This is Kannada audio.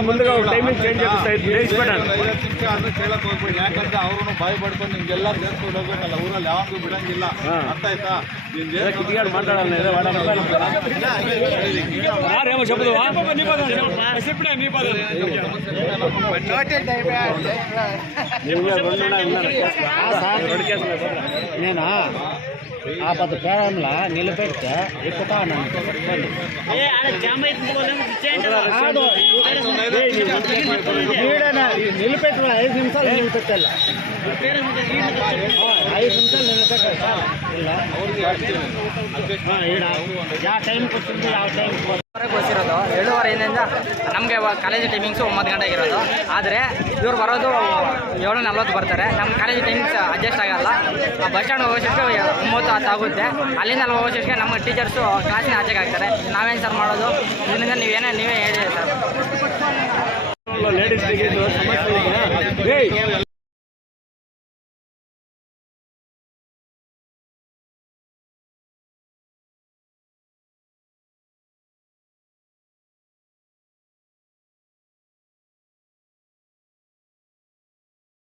ಮುಂದೆ ಟೈಮಿಂಗ್ ಚೇಂಜ್ ಆಗ್ತಾ ಇತ್ತು ಕೇಳಕ್ ಹೋಗ್ಬೇಡಿ ಯಾಕಂದ್ರೆ ಅವ್ರು ಬಾಯಿ ಪಡ್ಕೊಂಡು ನಿಮ್ಗೆಲ್ಲ ಹೋಗ್ಬೇಕಲ್ಲ ಊರಲ್ಲಿ ಯಾವಾಗೂ ಬಿಡಂಗಿಲ್ಲ. ಅರ್ಥ ಆಯ್ತಾ ఆ పది పేరంలో నిలబెడితే ఎక్కుతాను నిలబెట్టరా? ఐదు నిమిషాలు నిలబెట్టాలి? ఐదు నిమిషాలు ಟೈಮ್ ಏಳುವರೆಯಿಂದ ನಮಗೆ ಕಾಲೇಜ್ ಟೈಮಿಂಗ್ಸು ಒಂಬತ್ತು ಗಂಟೆ ಆಗಿರೋದು. ಆದರೆ ಇವ್ರು ಬರೋದು ಏಳು ನಲ್ವತ್ತು ಬರ್ತಾರೆ. ನಮ್ಮ ಕಾಲೇಜ್ ಟೈಮಿಂಗ್ಸ್ ಅಡ್ಜಸ್ಟ್ ಆಗಲ್ಲ. ಬಸ್ ಸ್ಟ್ಯಾಂಡ್ ಹೋಗೋಷ್ಟು ಒಂಬತ್ತು ಹತ್ತು ಆಗುತ್ತೆ. ಅಲ್ಲಿಂದ ಅಲ್ಲಿ ಹೋಗೋಷ್ಟಕ್ಕೆ ನಮ್ಮ ಟೀಚರ್ಸು ಕ್ಲಾಸಿನ ಆಚೆಗೆ ಹಾಕ್ತಾರೆ. ನಾವೇನು ಸರ್ ಮಾಡೋದು? ಇದರಿಂದ ನೀವೇನೇ ನೀವೇ ಹೇಳಿ ಸರ್